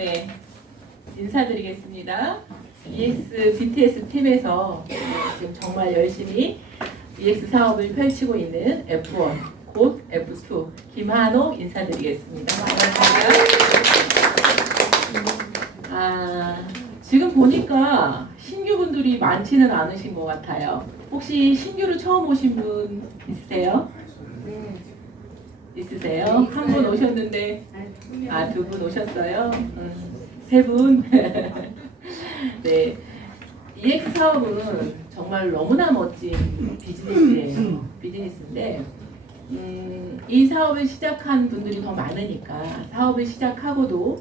네, 인사드리겠습니다. EX BTS 팀에서 지금 정말 열심히 EX 사업을 펼치고 있는 F1, 곧 F2 김한옥 인사드리겠습니다. 반갑습니다. 지금 보니까 신규 분들이 많지는 않으신 것 같아요. 혹시 신규로 처음 오신 분 있으세요? 네. 있으세요? 한 분 오셨는데, 두 분 오셨어요? 세 분? 네. EX 사업은 정말 너무나 멋진 비즈니스예요. 비즈니스인데, 이 사업을 시작한 분들이 더 많으니까 사업을 시작하고도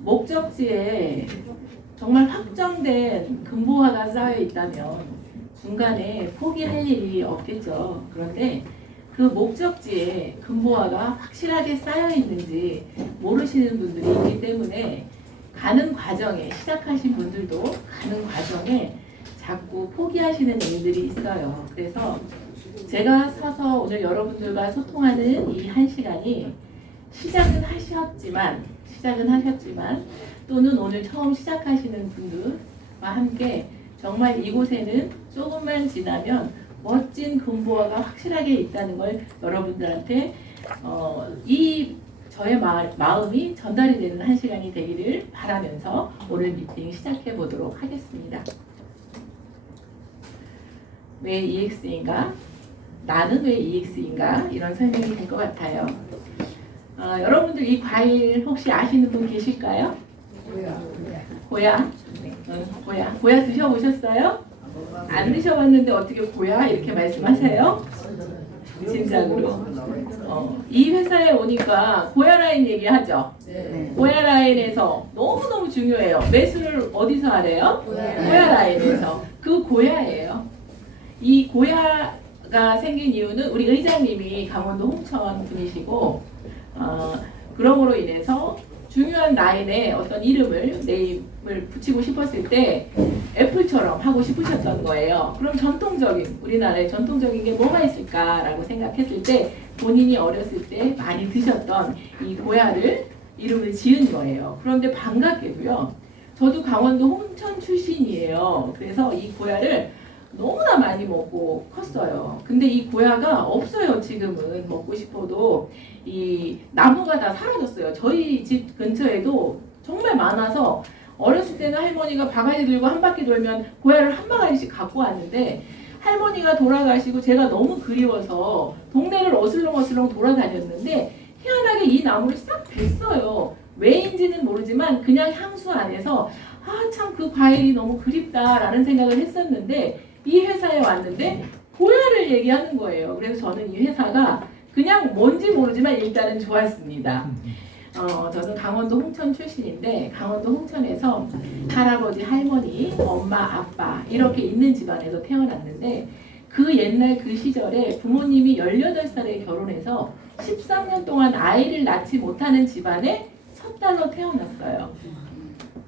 목적지에 정말 확정된 금보화가 쌓여 있다면 중간에 포기할 일이 없겠죠. 그런데 그 목적지에 금보화가 확실하게 쌓여 있는지 모르시는 분들이 있기 때문에 가는 과정에, 시작하신 분들도 가는 과정에 자꾸 포기하시는 일들이 있어요. 그래서 제가 서서 오늘 여러분들과 소통하는 이 한 시간이 시작은 하셨지만 또는 오늘 처음 시작하시는 분들과 함께 정말 이곳에는 조금만 지나면 멋진 금보화가 확실하게 있다는 걸 여러분들한테 이 저의 마음이 전달이 되는 한 시간이 되기를 바라면서 오늘 미팅 시작해 보도록 하겠습니다. 왜 EX인가? 나는 왜 EX인가? 이런 설명이 될 것 같아요. 여러분들 이 과일 혹시 아시는 분 계실까요? 고야. 고야 드셔보셨어요? 안 드셔봤는데 어떻게 고야 이렇게 말씀하세요? 진작으로. 이 회사에 오니까 고야라인 얘기하죠. 고야라인에서 너무너무 중요해요. 매수를 어디서 하래요? 고야라인에서. 그 고야예요. 이 고야가 생긴 이유는 우리 의장님이 강원도 홍천 분이시고 그러므로 인해서 중요한 라인에 어떤 네임을 붙이고 싶었을 때 애플처럼 하고 싶으셨던 거예요. 그럼 우리나라의 전통적인 게 뭐가 있을까라고 생각했을 때 본인이 어렸을 때 많이 드셨던 이 고야를 이름을 지은 거예요. 그런데 반갑게도요. 저도 강원도 홍천 출신이에요. 그래서 이 고야를 너무나 많이 먹고 컸어요. 근데 이 고야가 없어요. 지금은 먹고 싶어도 이 나무가 다 사라졌어요. 저희 집 근처에도 정말 많아서 어렸을 때는 할머니가 바가지 들고 한 바퀴 돌면 고야를 한 바가지씩 갖고 왔는데 할머니가 돌아가시고 제가 너무 그리워서 동네를 어슬렁어슬렁 돌아다녔는데 희한하게 이 나무를 싹 뱄어요. 왜인지는 모르지만 그냥 향수 안에서 참 그 과일이 너무 그립다라는 생각을 했었는데 이 회사에 왔는데 고야를 얘기하는 거예요. 그래서 저는 이 회사가 그냥 뭔지 모르지만 일단은 좋았습니다. 저는 강원도 홍천 출신인데 강원도 홍천에서 할아버지, 할머니, 엄마, 아빠 이렇게 있는 집안에서 태어났는데 그 옛날 그 시절에 부모님이 18살에 결혼해서 13년 동안 아이를 낳지 못하는 집안에 첫 딸로 태어났어요.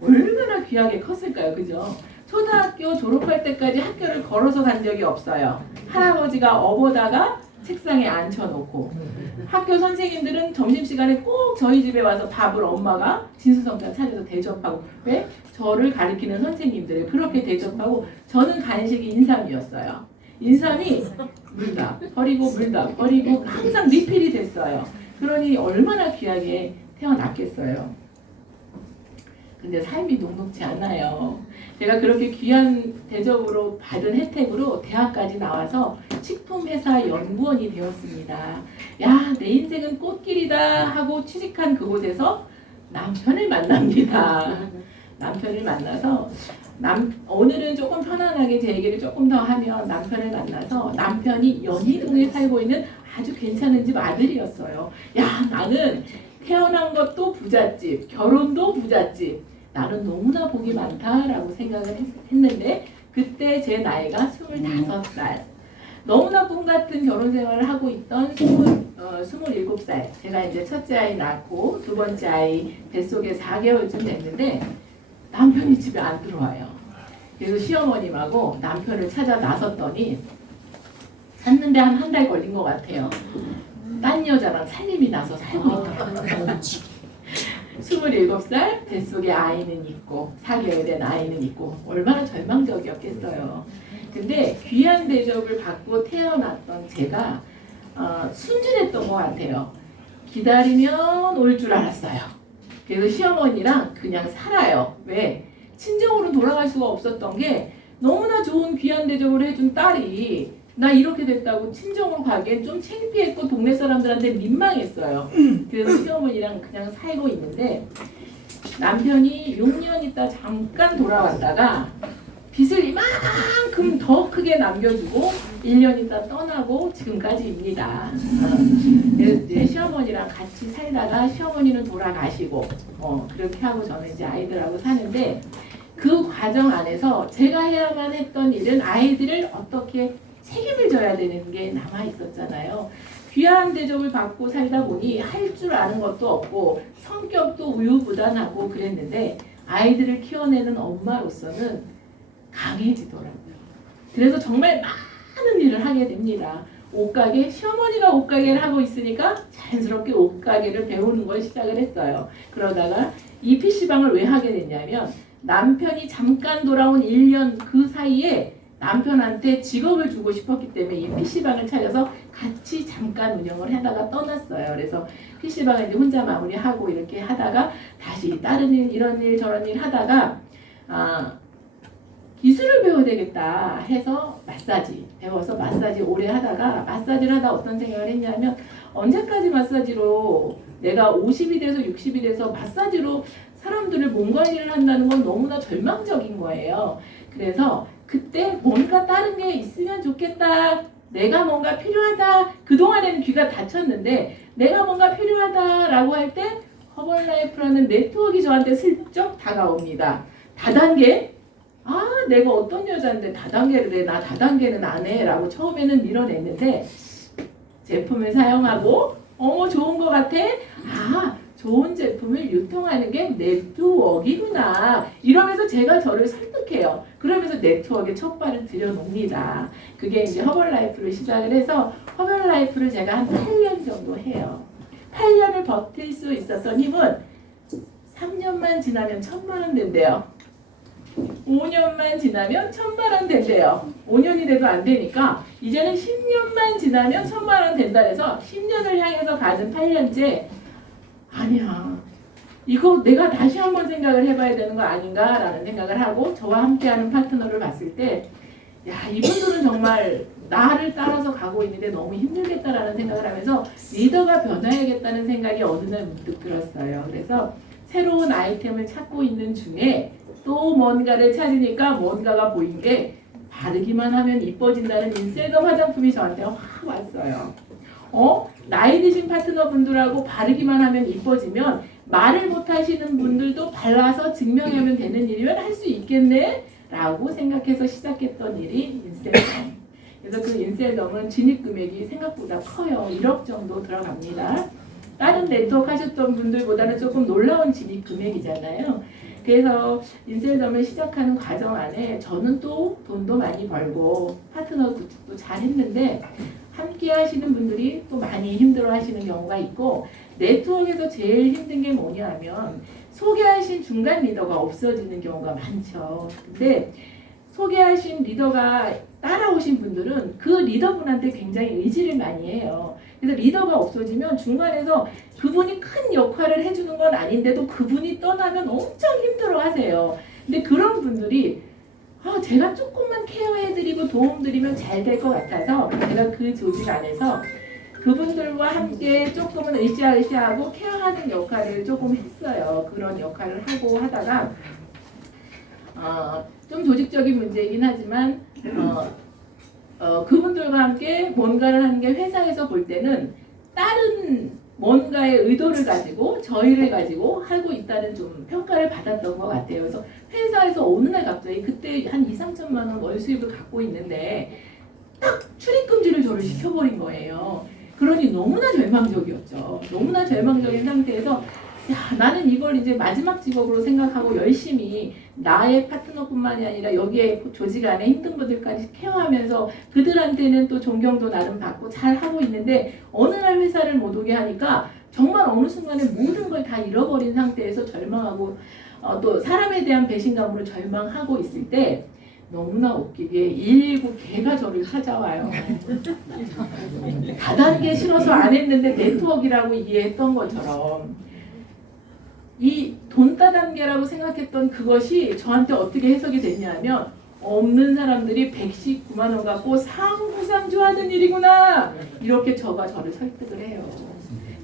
얼마나 귀하게 컸을까요? 그죠? 초등학교 졸업할 때까지 학교를 걸어서 간 적이 없어요. 할아버지가 업어다가 책상에 앉혀놓고 학교 선생님들은 점심시간에 꼭 저희 집에 와서 밥을 엄마가 진수성찬 차려서 대접하고 왜? 저를 가리키는 선생님들이 그렇게 대접하고 저는 간식이 인삼이었어요. 인삼이 물다 버리고 물다 버리고 항상 리필이 됐어요. 그러니 얼마나 귀하게 태어났겠어요. 근데 삶이 녹록지 않아요. 제가 그렇게 귀한 대접으로 받은 혜택으로 대학까지 나와서 식품회사 연구원이 되었습니다. 야, 내 인생은 꽃길이다 하고 취직한 그곳에서 남편을 만납니다. 남편을 만나서 오늘은 조금 편안하게 제 얘기를 조금 더 하면 남편을 만나서 남편이 연희동에 살고 있는 아주 괜찮은 집 아들이었어요. 야, 나는 태어난 것도 부잣집, 결혼도 부잣집. 나는 너무나 복이 많다라고 생각을 했는데 그때 제 나이가 25살. 너무나 꿈 같은 결혼 생활을 하고 있던 27살. 제가 이제 첫째 아이 낳고 두 번째 아이 뱃속에 4개월쯤 됐는데 남편이 집에 안 들어와요. 그래서 시어머님하고 남편을 찾아 나섰더니 찾는데 한 달 걸린 것 같아요. 딴 여자랑 살림이 나서 살고 있더라고요. 27살 뱃속에 아이는 있고 4개월 된 아이는 있고 얼마나 절망적이었겠어요. 근데 귀한 대접을 받고 태어났던 제가 순진했던 것 같아요. 기다리면 올 줄 알았어요. 그래서 시어머니랑 그냥 살아요. 왜? 친정으로 돌아갈 수가 없었던 게 너무나 좋은 귀한 대접을 해준 딸이 나 이렇게 됐다고 친정으로 가기엔 좀 창피했고 동네 사람들한테 민망했어요. 그래서 시어머니랑 그냥 살고 있는데 남편이 6년 있다 잠깐 돌아왔다가 빚을 이만큼 더 크게 남겨주고 1년 있다 떠나고 지금까지입니다. 그래서 이제 시어머니랑 같이 살다가 시어머니는 돌아가시고 그렇게 하고 저는 이제 아이들하고 사는데 그 과정 안에서 제가 해야만 했던 일은 아이들을 어떻게 책임을 져야 되는 게 남아 있었잖아요. 귀한 대접을 받고 살다 보니 할 줄 아는 것도 없고 성격도 우유부단하고 그랬는데 아이들을 키워내는 엄마로서는 강해지더라고요. 그래서 정말 많은 일을 하게 됩니다. 옷가게, 시어머니가 옷가게를 하고 있으니까 자연스럽게 옷가게를 배우는 걸 시작을 했어요. 그러다가 이 PC방을 왜 하게 됐냐면 남편이 잠깐 돌아온 1년 그 사이에 남편한테 직업을 주고 싶었기 때문에 이 PC방을 차려서 같이 잠깐 운영을 하다가 떠났어요. 그래서 PC방을 이제 혼자 마무리하고 이렇게 하다가 다시 다른 일, 이런 일, 저런 일 하다가 기술을 배워야 되겠다 해서 마사지 배워서 마사지 오래 하다가 마사지를 하다 어떤 생각을 했냐면 언제까지 마사지로 내가 50이 돼서 60이 돼서 마사지로 사람들을 몸 관리를 한다는 건 너무나 절망적인 거예요. 그래서 그때 뭔가 다른 게 있으면 좋겠다. 내가 뭔가 필요하다. 그동안에는 귀가 닫혔는데 내가 뭔가 필요하다라고 할 때 허벌라이프라는 네트워크가 저한테 슬쩍 다가옵니다. 다단계? 내가 어떤 여자인데 다단계를 해. 나 다단계는 안 해. 라고 처음에는 밀어냈는데 제품을 사용하고 좋은 것 같아. 좋은 제품을 유통하는 게 네트워크이구나. 이러면서 제가 저를 설득해요. 그러면서 네트워크에 첫 발을 들여놓습니다. 그게 이제 허벌라이프를 시작을 해서 허벌라이프를 제가 한 8년 정도 해요. 8년을 버틸 수 있었던 힘은 3년만 지나면 1,000만 원 된대요. 5년만 지나면 1,000만 원 된대요. 5년이 돼도 안 되니까 이제는 10년만 지나면 1,000만 원 된다 해서 10년을 향해서 가는 8년째 아니야. 이거 내가 다시 한번 생각을 해봐야 되는 거 아닌가라는 생각을 하고 저와 함께하는 파트너를 봤을 때 이분들은 정말 나를 따라서 가고 있는데 너무 힘들겠다라는 생각을 하면서 리더가 변화해야겠다는 생각이 어느 날 문득 들었어요. 그래서 새로운 아이템을 찾고 있는 중에 또 뭔가를 찾으니까 뭔가가 보인 게 바르기만 하면 이뻐진다는 인셀덤 화장품이 저한테 확 왔어요. 나이 드신 파트너분들하고 바르기만 하면 이뻐지면 말을 못하시는 분들도 발라서 증명하면 되는 일이면 할 수 있겠네? 라고 생각해서 시작했던 일이 인셀덤. 그래서 그 인셀덤은 진입 금액이 생각보다 커요. 1억 정도 들어갑니다. 다른 네트워크 하셨던 분들보다는 조금 놀라운 진입 금액이잖아요. 그래서 인셀덤을 시작하는 과정 안에 저는 또 돈도 많이 벌고 파트너 구축도 잘 했는데 함께 하시는 분들이 또 많이 힘들어 하시는 경우가 있고 네트워크에서 제일 힘든 게 뭐냐면 소개하신 중간 리더가 없어지는 경우가 많죠. 근데 소개하신 리더가 따라오신 분들은 그 리더분한테 굉장히 의지를 많이 해요. 그래서 리더가 없어지면 중간에서 그분이 큰 역할을 해주는 건 아닌데도 그분이 떠나면 엄청 힘들어 하세요. 근데 그런 분들이 제가 조금만 케어해드리고 도움드리면 잘 될 것 같아서 제가 그 조직 안에서 그분들과 함께 조금은 으쌰으쌰하고 케어하는 역할을 조금 했어요. 그런 역할을 하고 하다가 좀 조직적인 문제이긴 하지만 그분들과 함께 뭔가를 하는 게 회사에서 볼 때는 다른 뭔가의 의도를 가지고 저희를 가지고 하고 있다는 좀 평가를 받았던 것 같아요. 그래서 회사에서 어느 날 갑자기 그때 한 2, 3천만 원 월 수입을 갖고 있는데 딱 출입금지를 저를 시켜버린 거예요. 그러니 너무나 절망적이었죠. 너무나 절망적인 상태에서 나는 이걸 이제 마지막 직업으로 생각하고 열심히 나의 파트너뿐만이 아니라 여기에 조직 안에 힘든 분들까지 케어하면서 그들한테는 또 존경도 나름 받고 잘 하고 있는데 어느 날 회사를 못 오게 하니까 정말 어느 순간에 모든 걸 다 잃어버린 상태에서 절망하고 또 사람에 대한 배신감으로 절망하고 있을 때 너무나 웃기게 119 개가 저를 찾아와요. 다단계 싫어서 안 했는데 네트워크라고 이해했던 것처럼 이 돈 다단계라고 생각했던 그것이 저한테 어떻게 해석이 됐냐면 없는 사람들이 119만 원 갖고 상부상조하는 일이구나 이렇게 저가 저를 설득을 해요.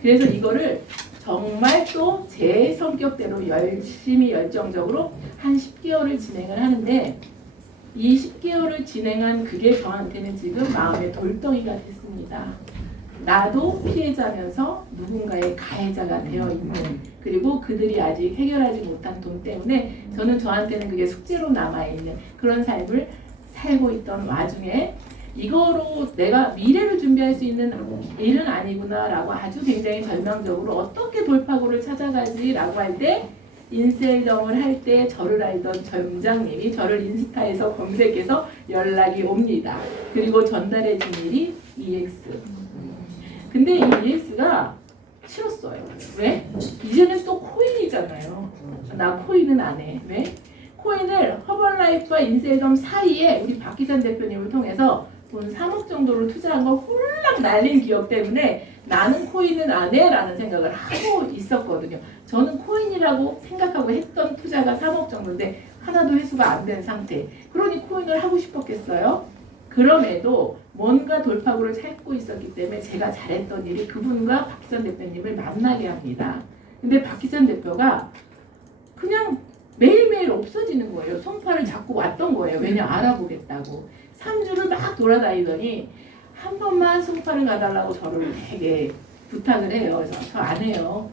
그래서 이거를 정말 또 제 성격대로 열심히 열정적으로 한 10개월을 진행을 하는데 이 10개월을 진행한 그게 저한테는 지금 마음의 돌덩이가 됐습니다. 나도 피해자면서 누군가의 가해자가 되어 있는 그리고 그들이 아직 해결하지 못한 돈 때문에 저한테는 그게 숙제로 남아있는 그런 삶을 살고 있던 와중에 이거로 내가 미래를 준비할 수 있는 일은 아니구나 라고 아주 굉장히 절망적으로 어떻게 돌파구를 찾아가지 라고 할 때 인셀정을 할 때 저를 알던 점장님이 저를 인스타에서 검색해서 연락이 옵니다. 그리고 전달해 준 일이 EX. 근데 이 EX가 싫었어요. 왜? 이제는 또 코인이잖아요. 나 코인은 안 해. 왜? 코인을 허벌라이프와 인셀덤 사이에 우리 박기찬 대표님을 통해서 돈 3억 정도를 투자한 걸 홀랑 날린 기억 때문에 나는 코인은 안 해 라는 생각을 하고 있었거든요. 저는 코인이라고 생각하고 했던 투자가 3억 정도인데 하나도 회수가 안 된 상태. 그러니 코인을 하고 싶었겠어요? 그럼에도 뭔가 돌파구를 찾고 있었기 때문에 제가 잘했던 일이 그분과 박기찬 대표님을 만나게 합니다. 근데 박기찬 대표가 그냥 매일매일 없어지는 거예요. 송파를 자꾸 왔던 거예요. 왜냐 알아보겠다고. 3주를 막 돌아다니더니 한 번만 송파를 가달라고 저를 되게 부탁을 해요. 그래서 저 안 해요.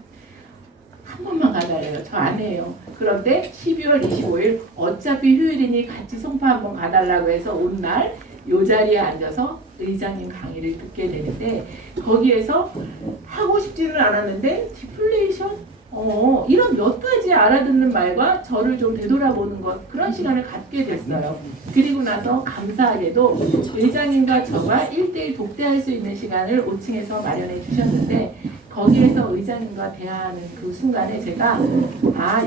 한 번만 가달래요. 저 안 해요. 그런데 12월 25일 어차피 휴일이니 같이 송파 한번 가달라고 해서 온 날 이 자리에 앉아서 의장님 강의를 듣게 되는데 거기에서 하고 싶지는 않았는데 디플레이션? 이런 몇 가지 알아듣는 말과 저를 좀 되돌아보는 것 그런 시간을 갖게 됐어요. 그리고 나서 감사하게도 의장님과 저가 1대1 독대할 수 있는 시간을 5층에서 마련해 주셨는데 거기에서 의장님과 대화하는 그 순간에 제가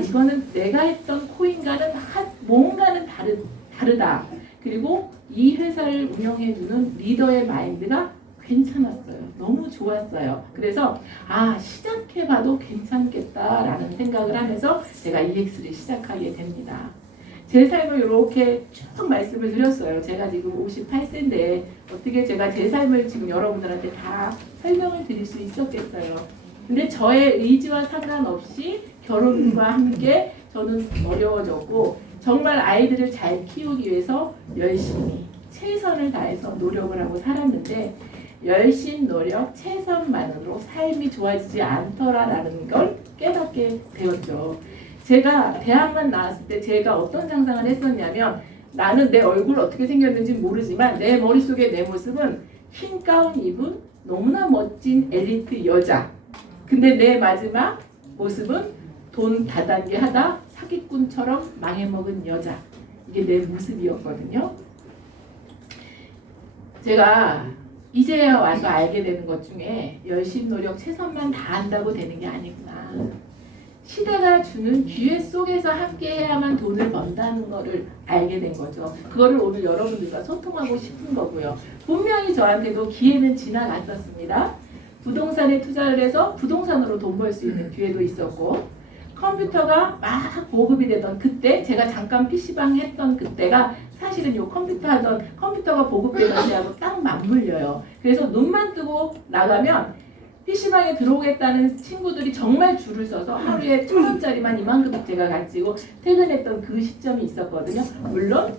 이거는 내가 했던 코인과는 뭔가는 다르다. 그리고 이 회사를 운영해주는 리더의 마인드가 괜찮았어요. 너무 좋았어요. 그래서 시작해봐도 괜찮겠다라는 생각을 하면서 제가 EX를 시작하게 됩니다. 제 삶을 이렇게 쭉 말씀을 드렸어요. 제가 지금 58세인데 어떻게 제가 제 삶을 지금 여러분들한테 다 설명을 드릴 수 있었겠어요. 근데 저의 의지와 상관없이 결혼과 함께 저는 어려워졌고 정말 아이들을 잘 키우기 위해서 열심히 최선을 다해서 노력을 하고 살았는데 열심 노력, 최선만으로 삶이 좋아지지 않더라라는 걸 깨닫게 되었죠. 제가 대학만 나왔을 때 제가 어떤 상상을 했었냐면 나는 내 얼굴 어떻게 생겼는지 모르지만 내 머릿속에 내 모습은 흰 가운 입은 너무나 멋진 엘리트 여자. 근데 내 마지막 모습은 돈 다단계 하다 사기꾼처럼 망해먹은 여자. 이게 내 모습이었거든요. 제가 이제야 와서 알게 되는 것 중에 열심 노력 최선만 다한다고 되는 게 아니구나. 시대가 주는 기회 속에서 함께 해야만 돈을 번다는 거를 알게 된 거죠. 그거를 오늘 여러분들과 소통하고 싶은 거고요. 분명히 저한테도 기회는 지나갔었습니다. 부동산에 투자를 해서 부동산으로 돈 벌 수 있는 기회도 있었고 컴퓨터가 막 보급이 되던 그때 제가 잠깐 PC방 했던 그때가 사실은 요 컴퓨터가 보급되던 때하고 딱 맞물려요. 그래서 눈만 뜨고 나가면 PC방에 들어오겠다는 친구들이 정말 줄을 서서 하루에 1,000원짜리만 이만큼 제가 가지고 퇴근했던 그 시점이 있었거든요. 물론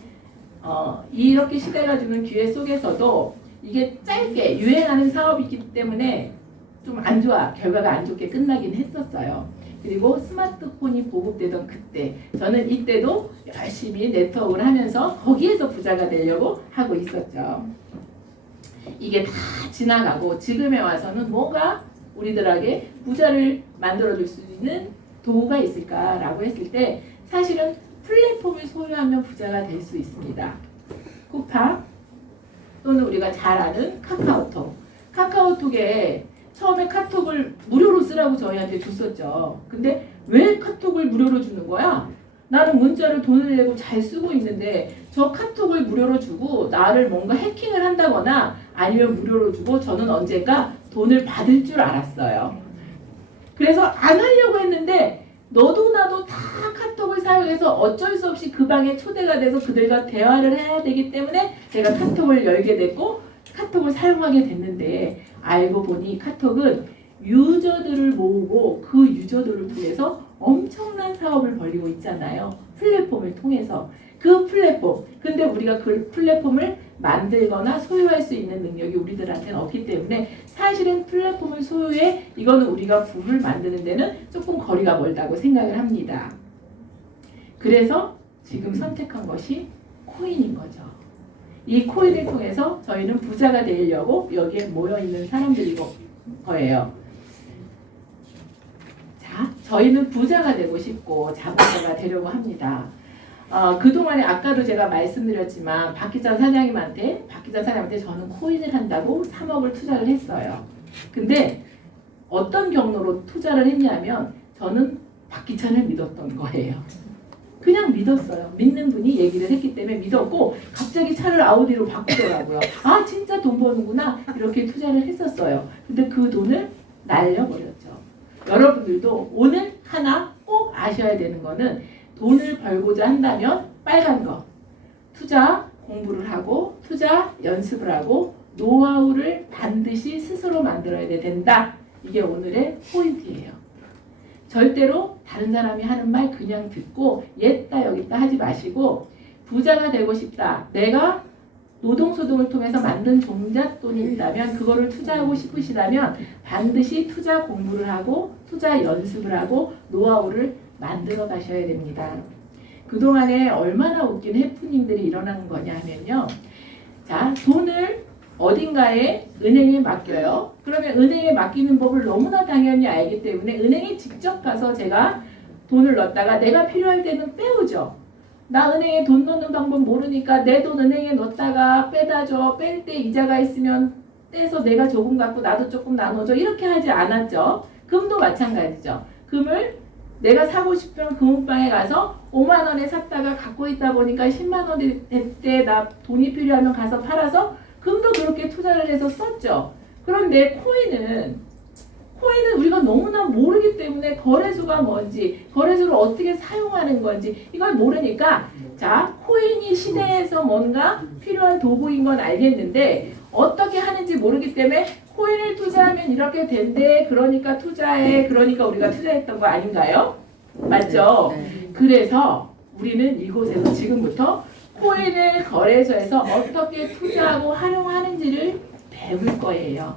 이렇게 시대가 주는 기회 속에서도 이게 짧게 유행하는 사업이기 때문에 좀 안 좋아, 결과가 안 좋게 끝나긴 했었어요. 그리고 스마트폰이 보급되던 그때 저는 이때도 열심히 네트워크를 하면서 거기에서 부자가 되려고 하고 있었죠. 이게 다 지나가고 지금에 와서는 뭐가 우리들에게 부자를 만들어줄 수 있는 도구가 있을까라고 했을 때 사실은 플랫폼을 소유하면 부자가 될 수 있습니다. 쿠팡 또는 우리가 잘 아는 카카오톡. 카카오톡에 처음에 카톡을 무료로 쓰라고 저희한테 줬었죠. 근데 왜 카톡을 무료로 주는 거야? 나는 문자를 돈을 내고 잘 쓰고 있는데 저 카톡을 무료로 주고 나를 뭔가 해킹을 한다거나 아니면 무료로 주고 저는 언젠가 돈을 받을 줄 알았어요. 그래서 안 하려고 했는데 너도 나도 다 카톡을 사용해서 어쩔 수 없이 그 방에 초대가 돼서 그들과 대화를 해야 되기 때문에 제가 카톡을 열게 됐고 카톡을 사용하게 됐는데 알고 보니 카톡은 유저들을 모으고 그 유저들을 통해서 엄청난 사업을 벌이고 있잖아요. 플랫폼을 통해서. 그 플랫폼. 근데 우리가 그 플랫폼을 만들거나 소유할 수 있는 능력이 우리들한테는 없기 때문에 사실은 플랫폼을 소유해 이거는 우리가 부를 만드는 데는 조금 거리가 멀다고 생각을 합니다. 그래서 지금 선택한 것이 코인인 거죠. 이 코인을 통해서 저희는 부자가 되려고 여기에 모여있는 사람들인 거예요. 자, 저희는 부자가 되고 싶고 자본가가 되려고 합니다. 그동안에 아까도 제가 말씀드렸지만 박기찬 사장님한테 저는 코인을 한다고 3억을 투자를 했어요. 근데 어떤 경로로 투자를 했냐면 저는 박기찬을 믿었던 거예요. 그냥 믿었어요. 믿는 분이 얘기를 했기 때문에 믿었고 갑자기 차를 아우디로 바꾸더라고요. 아 진짜 돈 버는구나 이렇게 투자를 했었어요. 근데 그 돈을 날려버렸죠. 여러분들도 오늘 하나 꼭 아셔야 되는 거는 돈을 벌고자 한다면 빨간 거 투자 공부를 하고 투자 연습을 하고 노하우를 반드시 스스로 만들어야 된다. 이게 오늘의 포인트예요. 절대로 다른 사람이 하는 말 그냥 듣고 옛다 여기다 하지 마시고 부자가 되고 싶다. 내가 노동소득을 통해서 만든 종잣돈이 있다면 그거를 투자하고 싶으시다면 반드시 투자 공부를 하고 투자 연습을 하고 노하우를 만들어 가셔야 됩니다. 그동안에 얼마나 웃긴 해프닝들이 일어나는 거냐 하면요. 자, 돈을 어딘가에 은행에 맡겨요. 그러면 은행에 맡기는 법을 너무나 당연히 알기 때문에 은행에 직접 가서 제가 돈을 넣었다가 내가 필요할 때는 빼오죠. 나 은행에 돈 넣는 방법 모르니까 내 돈 은행에 넣었다가 빼다 줘. 뺄 때 이자가 있으면 떼서 내가 조금 갖고 나도 조금 나눠줘. 이렇게 하지 않았죠. 금도 마찬가지죠. 금을 내가 사고 싶으면 금은방에 가서 5만 원에 샀다가 갖고 있다 보니까 10만 원이 될 때 나 돈이 필요하면 가서 팔아서 금도 그렇게 투자를 해서 썼죠. 그런데 코인은 우리가 너무나 모르기 때문에 거래소가 뭔지, 거래소를 어떻게 사용하는 건지 이걸 모르니까 자, 코인이 시대에서 뭔가 필요한 도구인 건 알겠는데 어떻게 하는지 모르기 때문에 코인을 투자하면 이렇게 된대. 그러니까 투자해. 그러니까 우리가 투자했던 거 아닌가요? 맞죠? 그래서 우리는 이곳에서 지금부터 코인을 거래소에서 어떻게 투자하고 활용하는지를 배울 거예요.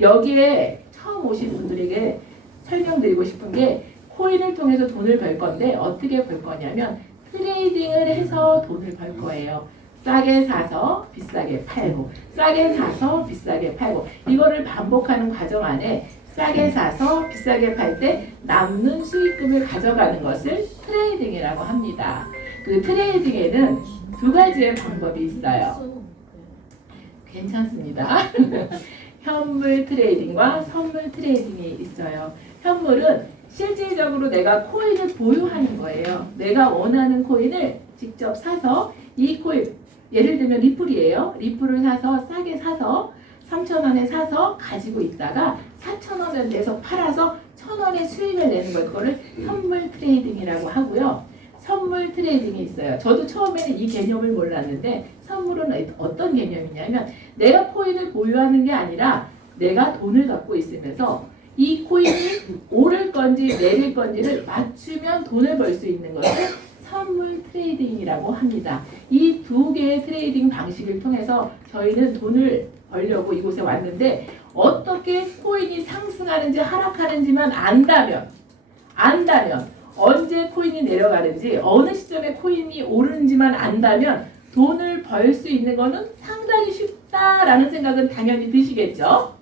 여기에 처음 오신 분들에게 설명드리고 싶은 게 코인을 통해서 돈을 벌 건데 어떻게 벌 거냐면 트레이딩을 해서 돈을 벌 거예요. 싸게 사서 비싸게 팔고 싸게 사서 비싸게 팔고 이거를 반복하는 과정 안에 싸게 사서 비싸게 팔 때 남는 수익금을 가져가는 것을 트레이딩이라고 합니다. 그 트레이딩에는 두 가지의 방법이 있어요. 괜찮습니다. 현물 트레이딩과 선물 트레이딩이 있어요. 현물은 실질적으로 내가 코인을 보유하는 거예요. 내가 원하는 코인을 직접 사서 이 코인, 예를 들면 리플이에요. 리플을 사서 싸게 사서 3,000원에 사서 가지고 있다가 4,000원에 내서 팔아서 1,000원의 수익을 내는 걸 그거를 현물 트레이딩이라고 하고요. 선물 트레이딩이 있어요. 저도 처음에는 이 개념을 몰랐는데 선물은 어떤 개념이냐면 내가 코인을 보유하는 게 아니라 내가 돈을 갖고 있으면서 이 코인이 오를 건지 내릴 건지를 맞추면 돈을 벌 수 있는 것을 선물 트레이딩이라고 합니다. 이 두 개의 트레이딩 방식을 통해서 저희는 돈을 벌려고 이곳에 왔는데 어떻게 코인이 상승하는지 하락하는지만 안다면 언제 코인이 내려가는지 어느 시점에 코인이 오르는지만 안다면 돈을 벌 수 있는 거는 상당히 쉽다라는 생각은 당연히 드시겠죠?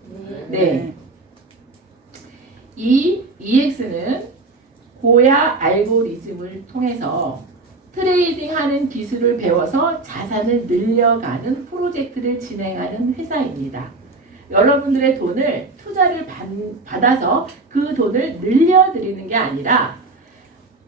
네. 이 EX는 고야 알고리즘을 통해서 트레이딩하는 기술을 배워서 자산을 늘려가는 프로젝트를 진행하는 회사입니다. 여러분들의 돈을 투자를 받아서 그 돈을 늘려드리는 게 아니라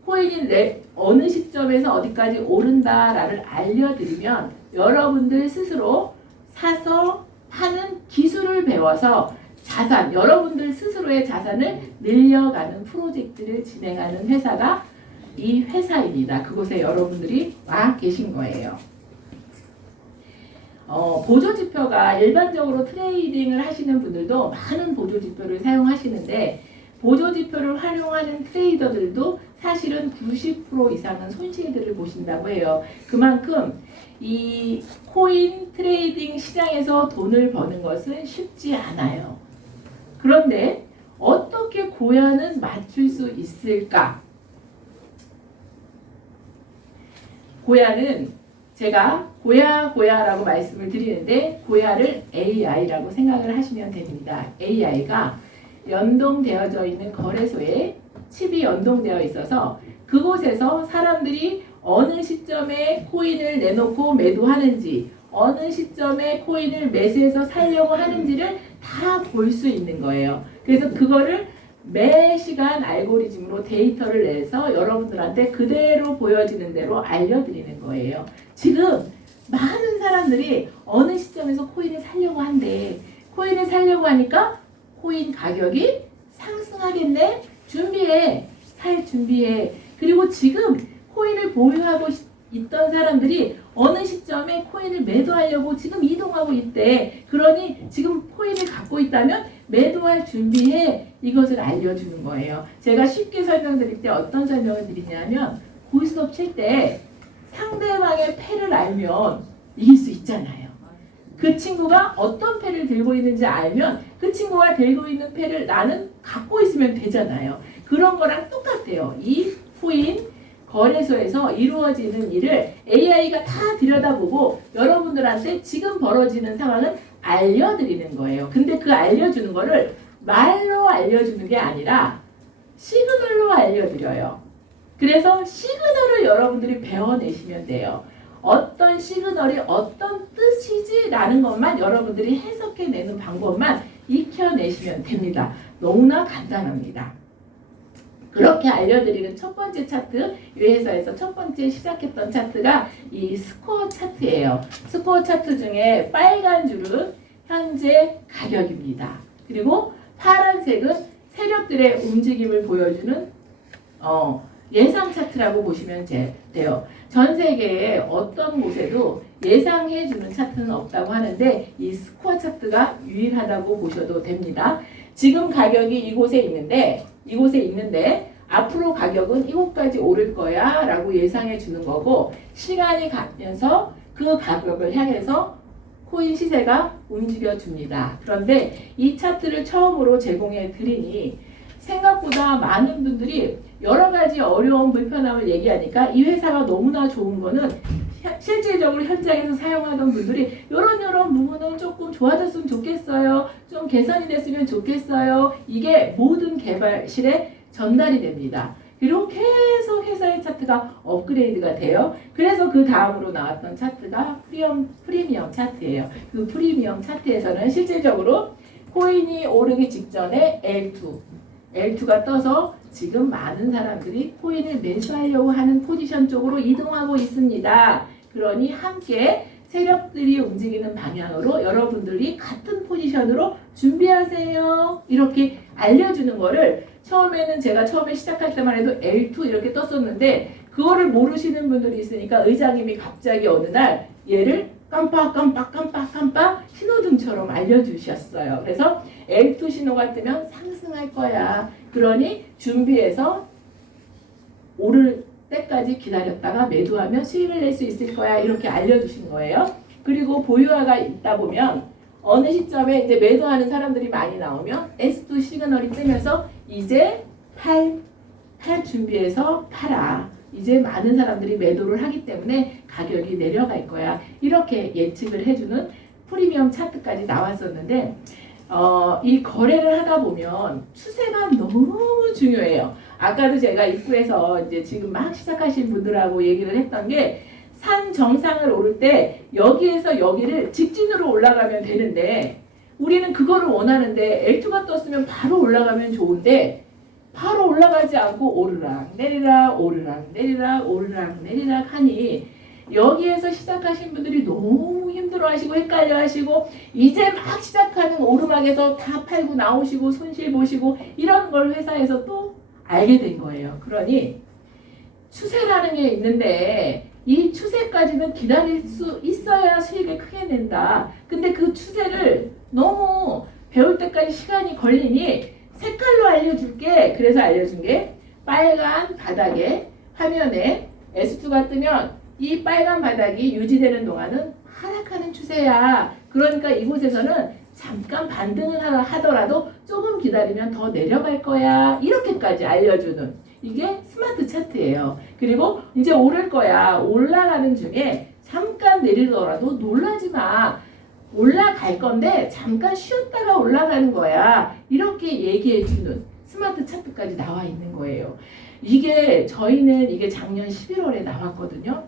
코인이 어느 시점에서 어디까지 오른다라를 알려드리면 여러분들 스스로 사서 파는 기술을 배워서 자산, 여러분들 스스로의 자산을 늘려가는 프로젝트를 진행하는 회사가 이 회사입니다. 그곳에 여러분들이 와 계신 거예요. 보조지표가 일반적으로 트레이딩을 하시는 분들도 많은 보조지표를 사용하시는데 보조지표를 활용하는 트레이더들도 사실은 90% 이상은 손실들을 보신다고 해요. 그만큼 이 코인 트레이딩 시장에서 돈을 버는 것은 쉽지 않아요. 그런데 어떻게 고야는 맞출 수 있을까? 고야는 제가 고야라고 말씀을 드리는데 고야를 AI라고 생각을 하시면 됩니다. AI가 연동되어져 있는 거래소에 칩이 연동되어 있어서 그곳에서 사람들이 어느 시점에 코인을 내놓고 매도하는지 어느 시점에 코인을 매수해서 살려고 하는지를 다 볼 수 있는 거예요. 그래서 그거를 매 시간 알고리즘으로 데이터를 내서 여러분들한테 그대로 보여지는 대로 알려드리는 거예요. 지금 많은 사람들이 어느 시점에서 코인을 살려고 한대. 코인을 살려고 하니까 코인 가격이 상승하겠네? 준비해. 살 준비해. 그리고 지금 코인을 보유하고 있던 사람들이 어느 시점에 코인을 매도하려고 지금 이동하고 있대. 그러니 지금 코인을 갖고 있다면 매도할 준비해. 이것을 알려주는 거예요. 제가 쉽게 설명드릴 때 어떤 설명을 드리냐면 고스톱 칠 때 상대방의 패를 알면 이길 수 있잖아요. 그 친구가 어떤 패를 들고 있는지 알면 그 친구가 들고 있는 패를 나는 갖고 있으면 되잖아요. 그런 거랑 똑같아요. 이 코인 거래소에서 이루어지는 일을 AI가 다 들여다보고 여러분들한테 지금 벌어지는 상황은 알려드리는 거예요. 근데 그 알려주는 거를 말로 알려주는 게 아니라 시그널로 알려드려요. 그래서 시그널을 여러분들이 배워내시면 돼요. 어떤 시그널이 어떤 뜻이지 라는 것만 여러분들이 해석해내는 방법만 익혀내시면 됩니다. 너무나 간단합니다. 그렇게 알려드리는 첫 번째 차트, 이 회사에서 첫 번째 시작했던 차트가 이 스코어 차트예요. 스코어 차트 중에 빨간 줄은 현재 가격입니다. 그리고 파란색은 세력들의 움직임을 보여주는 예상 차트라고 보시면 돼요. 전 세계에 어떤 곳에도 예상해주는 차트는 없다고 하는데 이 스코어 차트가 유일하다고 보셔도 됩니다. 지금 가격이 이곳에 있는데 앞으로 가격은 이곳까지 오를 거야 라고 예상해 주는 거고 시간이 가면서 그 가격을 향해서 코인 시세가 움직여 줍니다. 그런데 이 차트를 처음으로 제공해 드리니 생각보다 많은 분들이 여러 가지 어려운 불편함을 얘기하니까 이 회사가 너무나 좋은 거는 실질적으로 현장에서 사용하던 분들이 이런 부분은 조금 좋아졌으면 좋겠어요. 좀 개선이 됐으면 좋겠어요. 이게 모든 개발실에 전달이 됩니다. 그리고 계속 회사의 차트가 업그레이드가 돼요. 그래서 그 다음으로 나왔던 차트가 프리미엄 차트예요. 그 프리미엄 차트에서는 실질적으로 코인이 오르기 직전에 L2가 떠서 지금 많은 사람들이 코인을 매수하려고 하는 포지션 쪽으로 이동하고 있습니다. 그러니 함께 세력들이 움직이는 방향으로 여러분들이 같은 포지션으로 준비하세요. 이렇게 알려주는 거를 처음에는 제가 처음에 시작할 때만 해도 L2 이렇게 떴었는데 그거를 모르시는 분들이 있으니까 의장님이 갑자기 어느 날 얘를 깜빡 신호등처럼 알려주셨어요. 그래서 L2 신호가 뜨면 상승할 거야. 그러니 준비해서 오를 때까지 기다렸다가 매도하면 수익을 낼 수 있을 거야. 이렇게 알려주신 거예요. 그리고 보유화가 있다 보면 어느 시점에 이제 매도하는 사람들이 많이 나오면 S2 시그널이 뜨면서 이제 팔 준비해서 팔아. 이제 많은 사람들이 매도를 하기 때문에 가격이 내려갈 거야. 이렇게 예측을 해주는 프리미엄 차트까지 나왔었는데 이 거래를 하다 보면 추세가 너무 중요해요. 아까도 제가 입구에서 이제 지금 막 시작하신 분들하고 얘기를 했던 게 산 정상을 오를 때 여기에서 여기를 직진으로 올라가면 되는데 우리는 그거를 원하는데 L2가 떴으면 바로 올라가면 좋은데 바로 올라가지 않고 오르락 내리락 오르락 내리락 오르락 내리락 하니 여기에서 시작하신 분들이 너무 힘들어하시고 헷갈려하시고 이제 막 시작하는 오르막에서 다 팔고 나오시고 손실 보시고 이런 걸 회사에서 또 알게 된 거예요. 그러니 추세라는 게 있는데 이 추세까지는 기다릴 수 있어야 수익을 크게 낸다. 근데 그 추세를 너무 배울 때까지 시간이 걸리니 색깔로 알려줄게. 그래서 알려준 게 빨간 바닥에 화면에 S2가 뜨면 이 빨간 바닥이 유지되는 동안은 하락하는 추세야. 그러니까 이곳에서는 잠깐 반등을 하더라도 조금 기다리면 더 내려갈 거야. 이렇게까지 알려주는 이게 스마트 차트예요. 그리고 이제 오를 거야. 올라가는 중에 잠깐 내리더라도 놀라지 마. 올라갈 건데 잠깐 쉬었다가 올라가는 거야. 이렇게 얘기해주는 스마트 차트까지 나와 있는 거예요. 저희는 이게 작년 11월에 나왔거든요.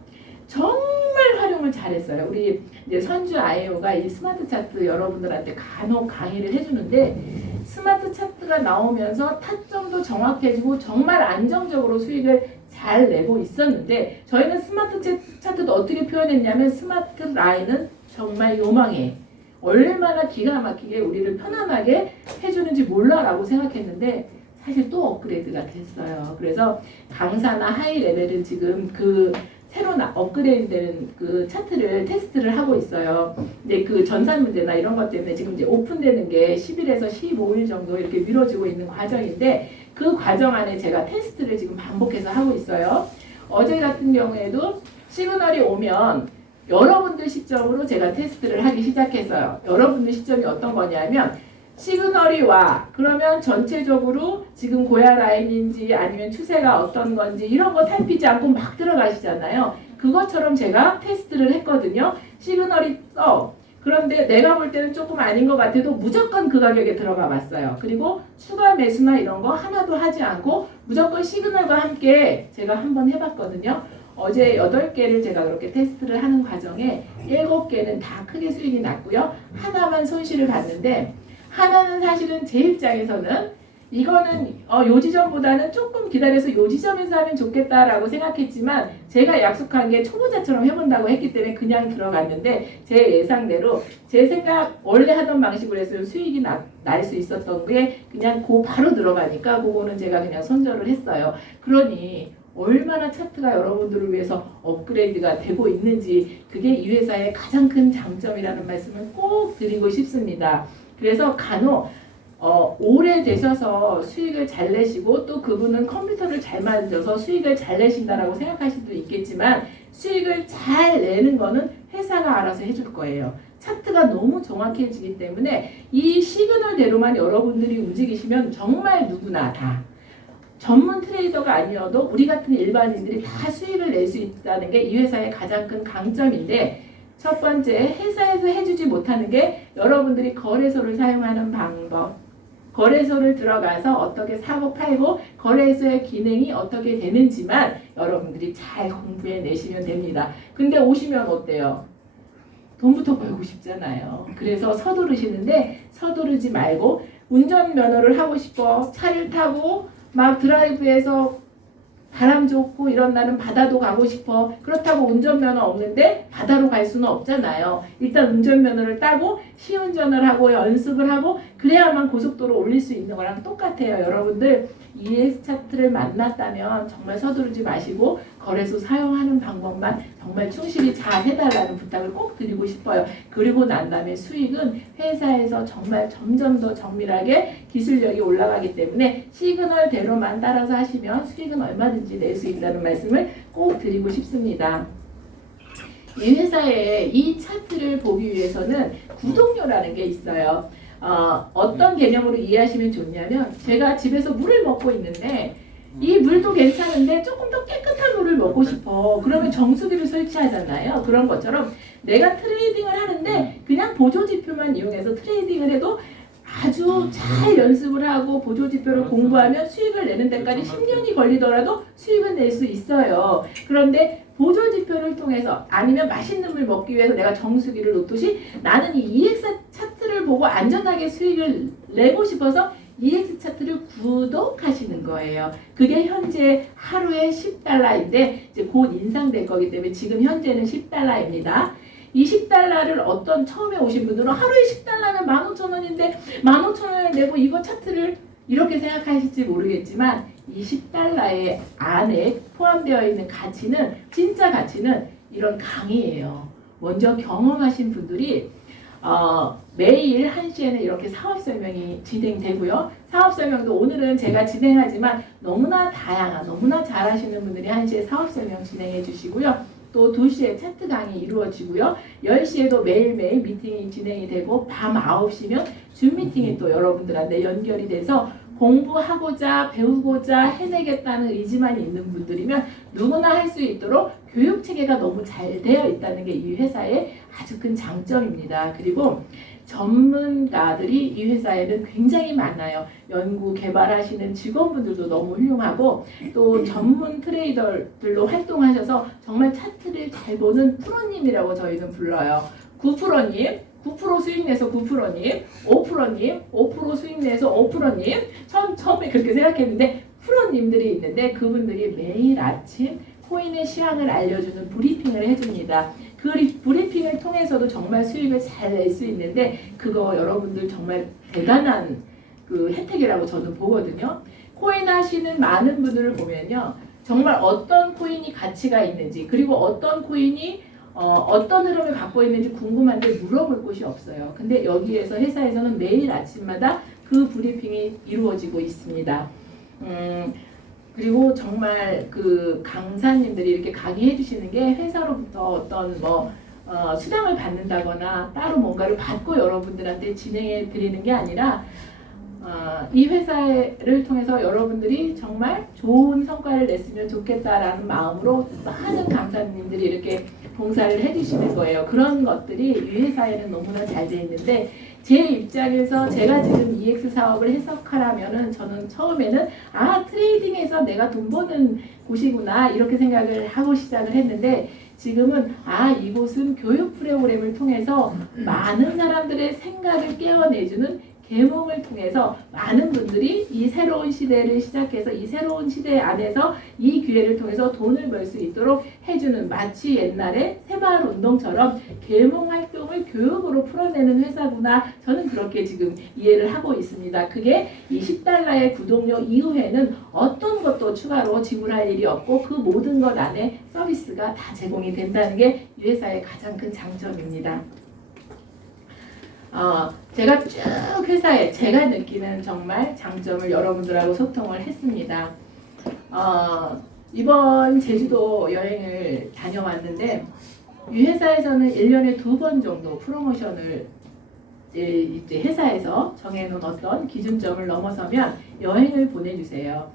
정말 활용을 잘했어요. 우리 이제 선주 아이오가 이 스마트 차트 여러분들한테 간혹 강의를 해주는데 스마트 차트가 나오면서 타점도 정확해지고 정말 안정적으로 수익을 잘 내고 있었는데 저희는 스마트 차트도 어떻게 표현했냐면 스마트 라인은 정말 요망해. 얼마나 기가 막히게 우리를 편안하게 해주는지 몰라라고 생각했는데 사실 또 업그레이드가 됐어요. 그래서 강사나 하이 레벨은 지금 그 새로 업그레이드된 그 차트를 테스트를 하고 있어요. 근데 그 전산 문제나 이런 것 때문에 지금 이제 오픈되는 게 10일에서 15일 정도 이렇게 미뤄지고 있는 과정인데 그 과정 안에 제가 테스트를 지금 반복해서 하고 있어요. 어제 같은 경우에도 시그널이 오면 여러분들 시점으로 제가 테스트를 하기 시작했어요. 여러분들 시점이 어떤 거냐면 시그널이 와. 그러면 전체적으로 지금 고야 라인인지 아니면 추세가 어떤 건지 이런 거 살피지 않고 막 들어가시잖아요. 그것처럼 제가 테스트를 했거든요. 시그널이 떠. 그런데 내가 볼 때는 조금 아닌 것 같아도 무조건 그 가격에 들어가 봤어요. 그리고 추가 매수나 이런 거 하나도 하지 않고 무조건 시그널과 함께 제가 한번 해봤거든요. 어제 8개를 제가 그렇게 테스트를 하는 과정에 7개는 다 크게 수익이 났고요. 하나만 손실을 봤는데 하나는 사실은 제 입장에서는 이거는 요 지점보다는 조금 기다려서 요 지점에서 하면 좋겠다라고 생각했지만 제가 약속한 게 초보자처럼 해본다고 했기 때문에 그냥 들어갔는데 제 예상대로 제 생각 원래 하던 방식으로 했으면 수익이 날 수 있었던 게 그냥 바로 들어가니까 그거는 제가 그냥 손절을 했어요. 그러니 얼마나 차트가 여러분들을 위해서 업그레이드가 되고 있는지 그게 이 회사의 가장 큰 장점이라는 말씀을 꼭 드리고 싶습니다. 그래서 간혹 오래되셔서 수익을 잘 내시고 또 그분은 컴퓨터를 잘 만져서 수익을 잘 내신다라고 생각하실 수도 있겠지만 수익을 잘 내는 거는 회사가 알아서 해줄 거예요. 차트가 너무 정확해지기 때문에 이 시그널대로만 여러분들이 움직이시면 정말 누구나 다 전문 트레이더가 아니어도 우리 같은 일반인들이 다 수익을 낼 수 있다는 게 이 회사의 가장 큰 강점인데 첫 번째, 회사에서 해주지 못하는 게 여러분들이 거래소를 사용하는 방법. 거래소를 들어가서 어떻게 사고 팔고 거래소의 기능이 어떻게 되는지만 여러분들이 잘 공부해 내시면 됩니다. 근데 오시면 어때요? 돈부터 벌고 싶잖아요. 그래서 서두르시는데 서두르지 말고 운전면허를 하고 싶어. 차를 타고 막 드라이브해서 바람 좋고 이런 날은 바다도 가고 싶어. 그렇다고 운전면허 없는데 바다로 갈 수는 없잖아요. 일단 운전면허를 따고 시운전을 하고 연습을 하고 그래야만 고속도로 올릴 수 있는 거랑 똑같아요. 여러분들 ES 차트를 만났다면 정말 서두르지 마시고 거래소 사용하는 방법만 정말 충실히 잘 해달라는 부탁을 꼭 드리고 싶어요. 그리고 난 다음에 수익은 회사에서 정말 점점 더 정밀하게 기술력이 올라가기 때문에 시그널대로만 따라서 하시면 수익은 얼마든지 낼 수 있다는 말씀을 꼭 드리고 싶습니다. 이 회사의 이 차트를 보기 위해서는 구독료라는 게 있어요. 어떤 개념으로 이해하시면 좋냐면 제가 집에서 물을 먹고 있는데 이 물도 괜찮은데 조금 더 깨끗한 물을 먹고 싶어. 그러면 정수기를 설치하잖아요. 그런 것처럼 내가 트레이딩을 하는데 그냥 보조지표만 이용해서 트레이딩을 해도 아주 잘 연습을 하고 보조지표를 공부하면 수익을 내는 데까지 10년이 걸리더라도 수익은 낼 수 있어요. 그런데 보조지표를 통해서 아니면 맛있는 물 먹기 위해서 내가 정수기를 놓듯이 나는 이 EX 차트를 차트를 보고 안전하게 수익을 내고 싶어서 EX 차트를 구독하시는 거예요. 그게 현재 하루에 10달러인데 이제 곧 인상될 거기 때문에 지금 현재는 10달러입니다. 이 10달러를 어떤 처음에 오신 분들은 하루에 10달러면 15,000원인데 15,000원을 내고 이거 차트를 이렇게 생각하실지 모르겠지만 이 10달러의 안에 포함되어 있는 가치는 진짜 가치는 이런 강의예요. 먼저 경험하신 분들이 매일 1시에는 이렇게 사업 설명이 진행되고요. 사업 설명도 오늘은 제가 진행하지만 너무나 다양한, 너무나 잘하시는 분들이 1시에 사업 설명 진행해 주시고요. 또 2시에 차트 강의 이루어지고요. 10시에도 매일매일 미팅이 진행이 되고 밤 9시면 줌 미팅이 또 여러분들한테 연결이 돼서 공부하고자 배우고자 해내겠다는 의지만 있는 분들이면 누구나 할 수 있도록 교육 체계가 너무 잘 되어 있다는 게 이 회사의 아주 큰 장점입니다. 그리고 전문가들이 이 회사에는 굉장히 많아요. 연구 개발하시는 직원분들도 너무 훌륭하고 또 전문 트레이더들로 활동하셔서 정말 차트를 잘 보는 프로님이라고 저희는 불러요. 9%님, 9% 수익 내서 9%님, 5%님, 5% 수익 내서 5%님. 처음에 그렇게 생각했는데 프로님들이 있는데 그분들이 매일 아침 코인의 시황을 알려주는 브리핑을 해줍니다. 그 브리핑을 통해서도 정말 수익을 잘 낼 수 있는데 그거 여러분들 정말 대단한 그 혜택이라고 저는 보거든요. 코인 하시는 많은 분들을 보면요. 정말 어떤 코인이 가치가 있는지 그리고 어떤 코인이 어떤 흐름을 갖고 있는지 궁금한데 물어볼 곳이 없어요. 근데 여기에서 회사에서는 매일 아침마다 그 브리핑이 이루어지고 있습니다. 그리고 정말 그 강사님들이 이렇게 강의해 주시는 게 회사로부터 어떤 수당을 받는다거나 따로 뭔가를 받고 여러분들한테 진행해 드리는 게 아니라 이 회사를 통해서 여러분들이 정말 좋은 성과를 냈으면 좋겠다라는 마음으로 많은 강사님들이 이렇게 봉사를 해주시는 거예요. 그런 것들이 이 회사에는 너무나 잘 돼 있는데 제 입장에서 제가 지금 EX 사업을 해석하라면은 저는 처음에는 트레이딩에서 내가 돈 버는 곳이구나 이렇게 생각을 하고 시작을 했는데 지금은 이곳은 교육 프로그램을 통해서 많은 사람들의 생각을 깨워내주는 계몽을 통해서 많은 분들이 이 새로운 시대를 시작해서 이 새로운 시대 안에서 이 기회를 통해서 돈을 벌 수 있도록 해주는 마치 옛날에 새마을 운동처럼 계몽 활동을 교육으로 풀어내는 회사구나 저는 그렇게 지금 이해를 하고 있습니다. 그게 이 10달러의 구독료 이후에는 어떤 것도 추가로 지불할 일이 없고 그 모든 것 안에 서비스가 다 제공이 된다는 게 이 회사의 가장 큰 장점입니다. 제가 쭉 회사에 제가 느끼는 정말 장점을 여러분들하고 소통을 했습니다. 이번 제주도 여행을 다녀왔는데 이 회사에서는 1년에 2번 정도 프로모션을 이제 회사에서 정해놓은 어떤 기준점을 넘어서면 여행을 보내주세요.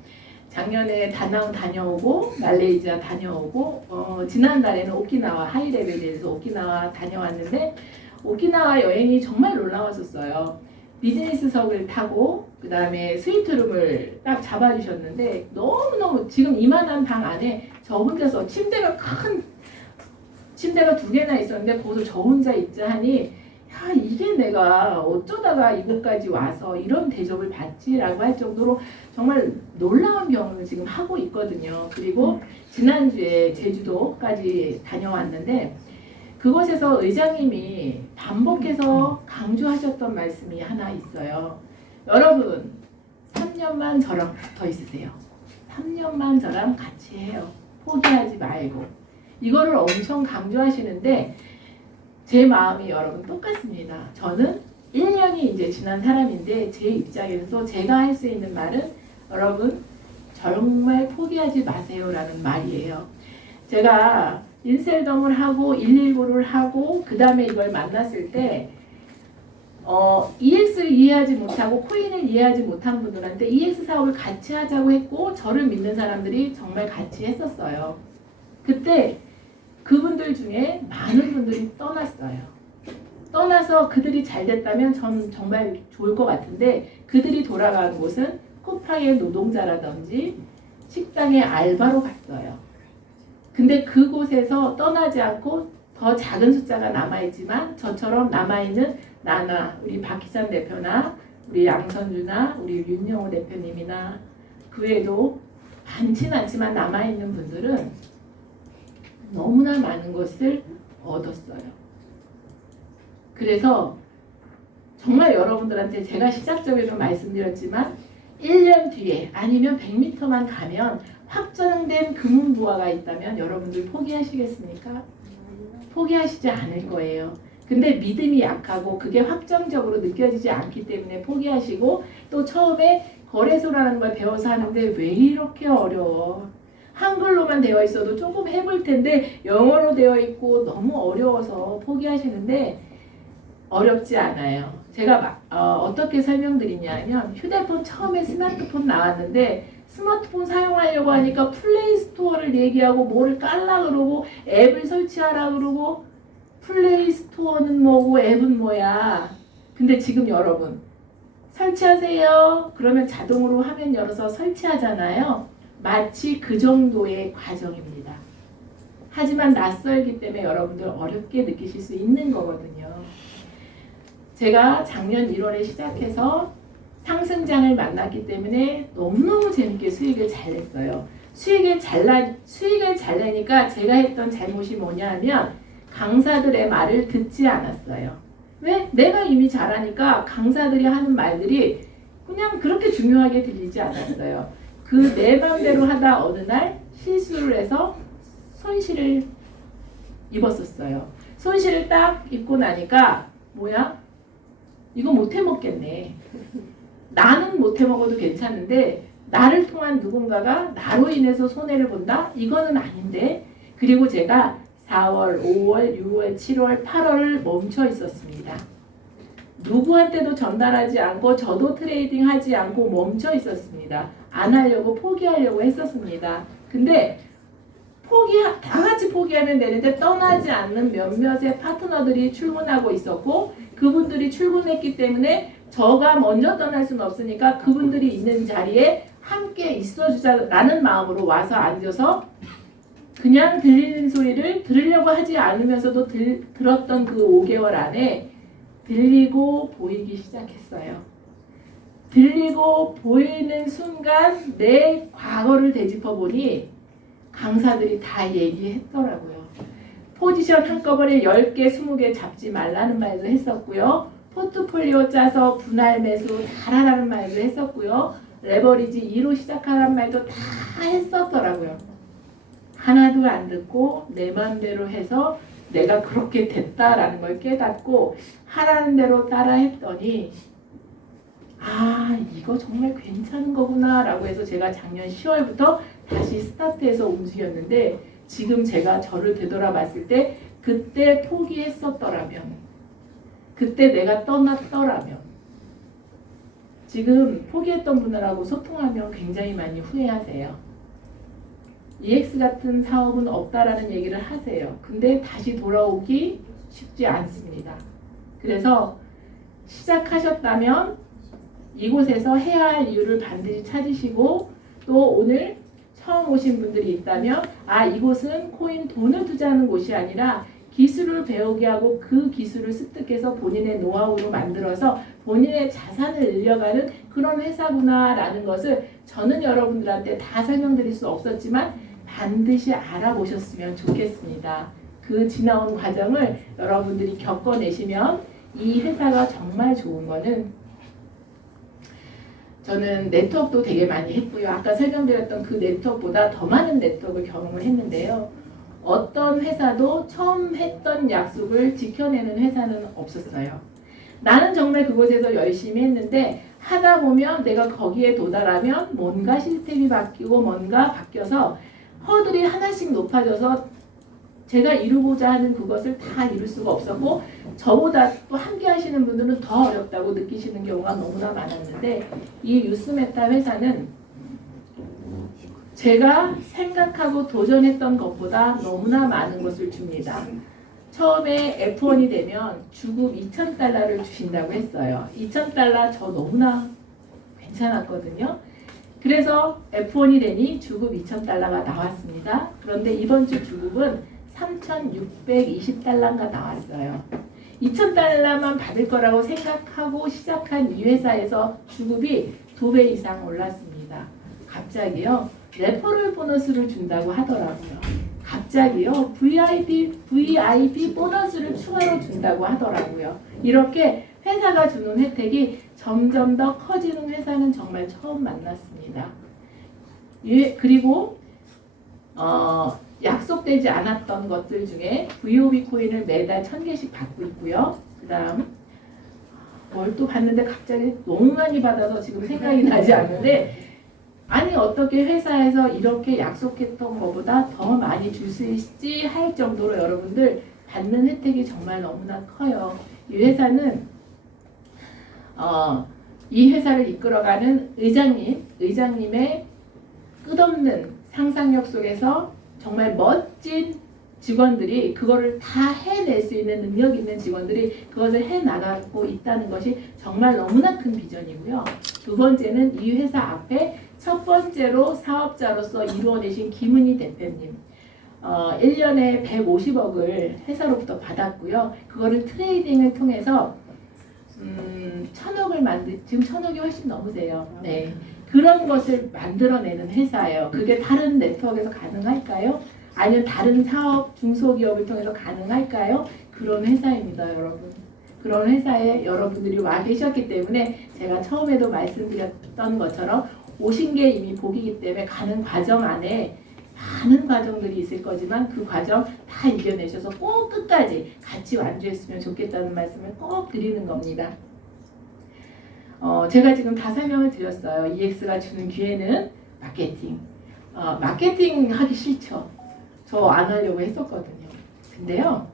작년에 다나우 다녀오고 말레이시아 다녀오고 지난달에는 오키나와 하이레벨에서 오키나와 다녀왔는데 오키나와 여행이 정말 놀라웠었어요. 비즈니스석을 타고 그 다음에 스위트룸을 딱 잡아주셨는데 너무너무 지금 이만한 방 안에 저 혼자서 침대가 2개나 있었는데 거기서 저 혼자 있자 하니 이게 내가 어쩌다가 이곳까지 와서 이런 대접을 받지라고 할 정도로 정말 놀라운 경험을 지금 하고 있거든요. 그리고 지난주에 제주도까지 다녀왔는데 그곳에서 의장님이 반복해서 강조하셨던 말씀이 하나 있어요. 여러분 3년만 저랑 붙어 있으세요. 3년만 저랑 같이 해요. 포기하지 말고. 이거를 엄청 강조하시는데 제 마음이 여러분 똑같습니다. 저는 1년이 이제 지난 사람인데 제 입장에서 제가 할 수 있는 말은 여러분 정말 포기하지 마세요라는 말이에요. 제가 인셀덤을 하고 119를 하고 그 다음에 이걸 만났을 때 EX를 이해하지 못하고 코인을 이해하지 못한 분들한테 EX 사업을 같이 하자고 했고 저를 믿는 사람들이 정말 같이 했었어요. 그때 그분들 중에 많은 분들이 떠났어요. 떠나서 그들이 잘 됐다면 전 정말 좋을 것 같은데 그들이 돌아간 곳은 쿠팡의 노동자라든지 식당의 알바로 갔어요. 근데 그곳에서 떠나지 않고 더 작은 숫자가 남아있지만 저처럼 남아있는 나나 우리 박희찬 대표나 우리 양선주나 우리 윤영호 대표님이나 그 외에도 많진 않지만 남아있는 분들은 너무나 많은 것을 얻었어요. 그래서 정말 여러분들한테 제가 시작적으로 말씀드렸지만 1년 뒤에 아니면 100m만 가면 확정된 금융부화가 있다면 여러분들 포기하시겠습니까? 포기하시지 않을 거예요. 근데 믿음이 약하고 그게 확정적으로 느껴지지 않기 때문에 포기하시고 또 처음에 거래소라는 걸 배워서 하는데 왜 이렇게 어려워? 한글로만 되어 있어도 조금 해볼 텐데 영어로 되어 있고 너무 어려워서 포기하시는데 어렵지 않아요. 제가 어떻게 설명드리냐면 휴대폰 처음에 스마트폰 나왔는데 스마트폰 사용하려고 하니까 플레이스토어를 얘기하고 뭐를 깔라 그러고 앱을 설치하라 그러고 플레이스토어는 뭐고 앱은 뭐야. 근데 지금 여러분 설치하세요. 그러면 자동으로 화면 열어서 설치하잖아요. 마치 그 정도의 과정입니다. 하지만 낯설기 때문에 여러분들 어렵게 느끼실 수 있는 거거든요. 제가 작년 1월에 시작해서 상승장을 만났기 때문에 너무너무 재밌게 수익을 잘 냈어요. 수익을 잘 내니까 제가 했던 잘못이 뭐냐 하면 강사들의 말을 듣지 않았어요. 왜? 내가 이미 잘하니까 강사들이 하는 말들이 그냥 그렇게 중요하게 들리지 않았어요. 그 내 맘대로 하다 어느 날 실수를 해서 손실을 입었었어요. 손실을 딱 입고 나니까 뭐야? 이거 못 해먹겠네. 나는 못 해먹어도 괜찮은데 나를 통한 누군가가 나로 인해서 손해를 본다? 이거는 아닌데. 그리고 제가 4월, 5월, 6월, 7월, 8월을 멈춰 있었습니다. 누구한테도 전달하지 않고 저도 트레이딩 하지 않고 멈춰 있었습니다. 안 하려고 포기하려고 했었습니다. 근데 다 같이 포기하면 되는데 떠나지 않는 몇몇의 파트너들이 출근하고 있었고 그분들이 출근했기 때문에 저가 먼저 떠날 수는 없으니까 그분들이 있는 자리에 함께 있어주자라는 마음으로 와서 앉아서 그냥 들리는 소리를 들으려고 하지 않으면서도 들었던 그 5개월 안에 들리고 보이기 시작했어요. 들리고 보이는 순간 내 과거를 되짚어 보니 강사들이 다 얘기했더라고요. 포지션 한꺼번에 10개, 20개 잡지 말라는 말도 했었고요. 포트폴리오 짜서 분할 매수 달아라는 말도 했었고요. 레버리지 2로 시작하라는 말도 다 했었더라고요. 하나도 안 듣고 내 마음대로 해서 내가 그렇게 됐다라는 걸 깨닫고 하라는 대로 따라 했더니 이거 정말 괜찮은 거구나 라고 해서 제가 작년 10월부터 다시 스타트해서 움직였는데 지금 제가 저를 되돌아봤을 때 그때 포기했었더라면 그때 내가 떠났더라면 지금 포기했던 분들하고 소통하면 굉장히 많이 후회하세요. EX 같은 사업은 없다라는 얘기를 하세요. 근데 다시 돌아오기 쉽지 않습니다. 그래서 시작하셨다면 이곳에서 해야 할 이유를 반드시 찾으시고 또 오늘 처음 오신 분들이 있다면 이곳은 코인 돈을 투자하는 곳이 아니라 기술을 배우게 하고 그 기술을 습득해서 본인의 노하우로 만들어서 본인의 자산을 늘려가는 그런 회사구나라는 것을 저는 여러분들한테 다 설명드릴 수 없었지만 반드시 알아보셨으면 좋겠습니다. 그 지나온 과정을 여러분들이 겪어내시면 이 회사가 정말 좋은 거는 저는 네트워크도 되게 많이 했고요. 아까 설명드렸던 그 네트워크보다 더 많은 네트워크를 경험을 했는데요. 어떤 회사도 처음 했던 약속을 지켜내는 회사는 없었어요. 나는 정말 그곳에서 열심히 했는데 하다 보면 내가 거기에 도달하면 뭔가 시스템이 바뀌고 뭔가 바뀌어서 허들이 하나씩 높아져서 제가 이루고자 하는 그것을 다 이룰 수가 없었고 저보다 또 함께 하시는 분들은 더 어렵다고 느끼시는 경우가 너무나 많았는데 이 유스메타 회사는 제가 생각하고 도전했던 것보다 너무나 많은 것을 줍니다. 처음에 F1이 되면 주급 2,000달러를 주신다고 했어요. 2,000달러 저 너무나 괜찮았거든요. 그래서 F1이 되니 주급 2,000달러가 나왔습니다. 그런데 이번 주 주급은 3,620달러가 나왔어요. 2,000달러만 받을 거라고 생각하고 시작한 이 회사에서 주급이 2배 이상 올랐습니다. 갑자기요. 레퍼럴 보너스를 준다고 하더라고요. 갑자기요. VIP 보너스를 추가로 준다고 하더라고요. 이렇게 회사가 주는 혜택이 점점 더 커지는 회사는 정말 처음 만났습니다. 그리고 약속되지 않았던 것들 중에 VOB 코인을 매달 1,000개씩 받고 있고요. 그 다음 뭘 또 받는데 갑자기 너무 많이 받아서 지금 생각이 나지 않는데, 아니 어떻게 회사에서 이렇게 약속했던 것보다 더 많이 줄 수 있지 할 정도로 여러분들 받는 혜택이 정말 너무나 커요. 이 회사는 이 회사를 이끌어가는 의장님의 끝없는 상상력 속에서 정말 멋진 직원들이 그거를 다 해낼 수 있는 능력 있는 직원들이 그것을 해나가고 있다는 것이 정말 너무나 큰 비전이고요. 두 번째는 이 회사 앞에 첫 번째로 사업자로서 이루어내신 김은희 대표님. 1년에 150억을 회사로부터 받았고요. 그거를 트레이딩을 통해서 1,000억을 지금 1,000억이 훨씬 넘으세요. 네. 그런 것을 만들어내는 회사예요. 그게 다른 네트워크에서 가능할까요? 아니면 다른 사업, 중소기업을 통해서 가능할까요? 그런 회사입니다, 여러분. 그런 회사에 여러분들이 와 계셨기 때문에 제가 처음에도 말씀드렸던 것처럼 오신 게 이미 복이기 때문에 가는 과정 안에 많은 과정들이 있을 거지만 그 과정 다 이겨내셔서 꼭 끝까지 같이 완주했으면 좋겠다는 말씀을 꼭 드리는 겁니다. 제가 지금 다 설명을 드렸어요. EX가 주는 기회는 마케팅. 마케팅 하기 싫죠. 저 안 하려고 했었거든요. 근데요,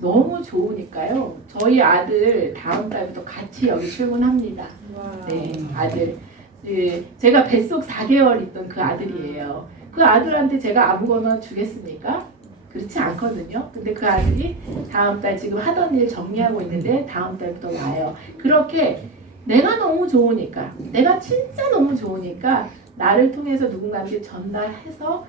너무 좋으니까요. 저희 아들 다음 달부터 같이 여기 출근합니다. 네, 아들. 네, 제가 뱃속 4개월 있던 그 아들이에요. 그 아들한테 제가 아무거나 주겠습니까? 그렇지 않거든요. 근데 그 아들이 다음 달 지금 하던 일 정리하고 있는데 다음 달부터 와요. 그렇게 내가 너무 좋으니까, 내가 진짜 너무 좋으니까 나를 통해서 누군가한테 전달해서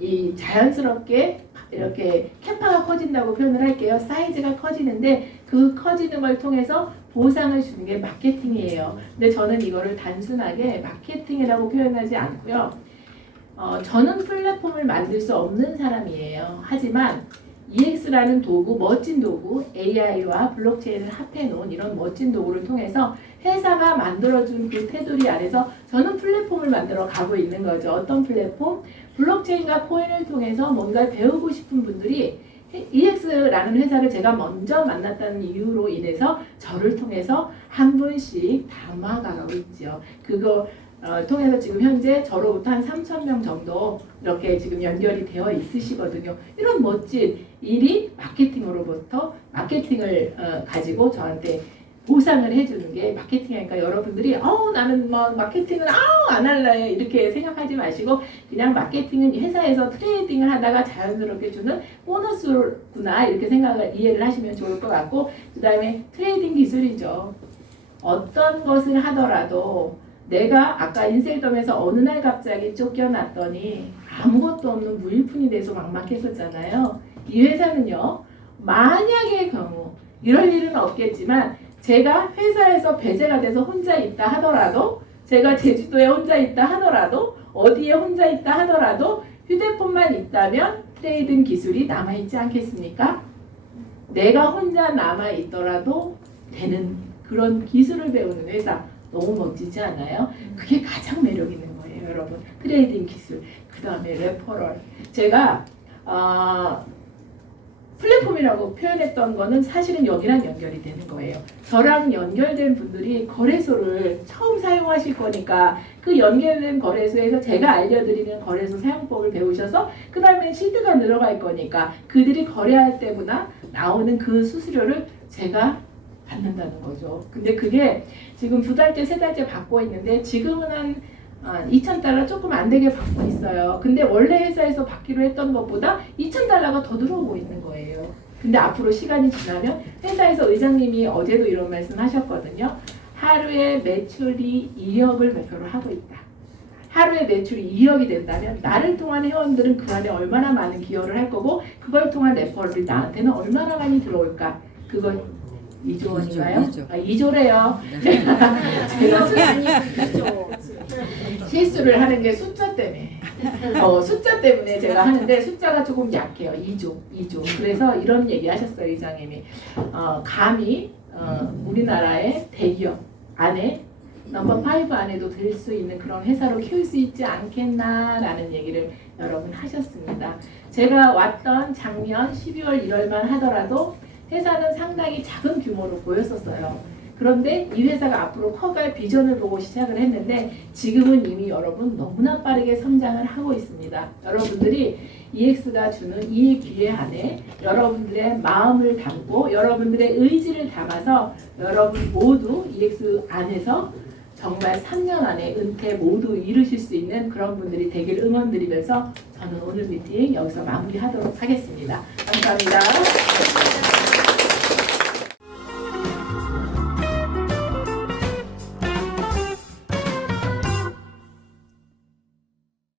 이 자연스럽게 이렇게 캐파가 커진다고 표현을 할게요. 사이즈가 커지는데 그 커지는 걸 통해서 보상을 주는 게 마케팅이에요. 근데 저는 이거를 단순하게 마케팅이라고 표현하지 않고요. 저는 플랫폼을 만들 수 없는 사람이에요. 하지만 EX라는 도구, 멋진 도구, AI와 블록체인을 합해 놓은 이런 멋진 도구를 통해서 회사가 만들어준 그 테두리 안에서 저는 플랫폼을 만들어 가고 있는 거죠. 어떤 플랫폼? 블록체인과 코인을 통해서 뭔가 배우고 싶은 분들이 EX라는 회사를 제가 먼저 만났다는 이유로 인해서 저를 통해서 한 분씩 담아가고 있죠. 그거 통해서 지금 현재 저로부터 한 3,000명 정도 이렇게 지금 연결이 되어 있으시거든요. 이런 멋진 일이 마케팅으로부터 마케팅을 가지고 저한테 보상을 해주는 게 마케팅이니까 여러분들이 나는 뭐 마케팅은 안 할래 이렇게 생각하지 마시고 그냥 마케팅은 회사에서 트레이딩을 하다가 자연스럽게 주는 보너스구나 이렇게 생각을 이해를 하시면 좋을 것 같고, 그 다음에 트레이딩 기술이죠. 어떤 것을 하더라도 내가 아까 인셀덤에서 어느 날 갑자기 쫓겨났더니 아무것도 없는 무일푼이 돼서 막막했었잖아요. 이 회사는요, 만약의 경우 이럴 일은 없겠지만 제가 회사에서 배제가 돼서 혼자 있다 하더라도, 제가 제주도에 혼자 있다 하더라도, 어디에 혼자 있다 하더라도 휴대폰만 있다면 트레이딩 기술이 남아있지 않겠습니까? 내가 혼자 남아있더라도 되는 그런 기술을 배우는 회사 너무 멋지지 않아요? 그게 가장 매력 있는 거예요, 여러분. 트레이딩 기술, 그 다음에 레퍼럴. 제가 플랫폼이라고 표현했던 거는 사실은 여기랑 연결이 되는 거예요. 저랑 연결된 분들이 거래소를 처음 사용하실 거니까 그 연결된 거래소에서 제가 알려드리는 거래소 사용법을 배우셔서 그 다음에 실드가 늘어갈 거니까 그들이 거래할 때보다 나오는 그 수수료를 제가 받는다는 거죠. 근데 그게 지금 2달째, 3달째 받고 있는데 지금은 한 2,000달러 조금 안 되게 받고 있어요. 근데 원래 회사에서 받기로 했던 것보다 2,000달러가 더 들어오고 있는 거예요. 근데 앞으로 시간이 지나면 회사에서 의장님이 어제도 이런 말씀 하셨거든요. 하루에 매출이 2억을 목표로 하고 있다. 하루에 매출이 2억이 된다면 나를 통한 회원들은 그 안에 얼마나 많은 기여를 할 거고 그걸 통한 레퍼럴이 나한테는 얼마나 많이 들어올까? 그걸 2조 원인가요? 2조래요. 실수를 하는 게 숫자 때문에. 숫자 때문에 제가 하는데 숫자가 조금 약해요. 2조. 그래서 이런 얘기 하셨어요, 이장님이. 감히 우리나라의 대기업 안에 넘버 5 안에도 들 수 있는 그런 회사로 키울 수 있지 않겠나라는 얘기를 여러분 하셨습니다. 제가 왔던 작년 12월, 1월만 하더라도 회사는 상당히 작은 규모로 보였었어요. 그런데 이 회사가 앞으로 커갈 비전을 보고 시작을 했는데 지금은 이미 여러분 너무나 빠르게 성장을 하고 있습니다. 여러분들이 EX가 주는 이 기회 안에 여러분들의 마음을 담고 여러분들의 의지를 담아서 여러분 모두 EX 안에서 정말 3년 안에 은퇴 모두 이루실 수 있는 그런 분들이 되길 응원드리면서 저는 오늘 미팅 여기서 마무리하도록 하겠습니다. 감사합니다.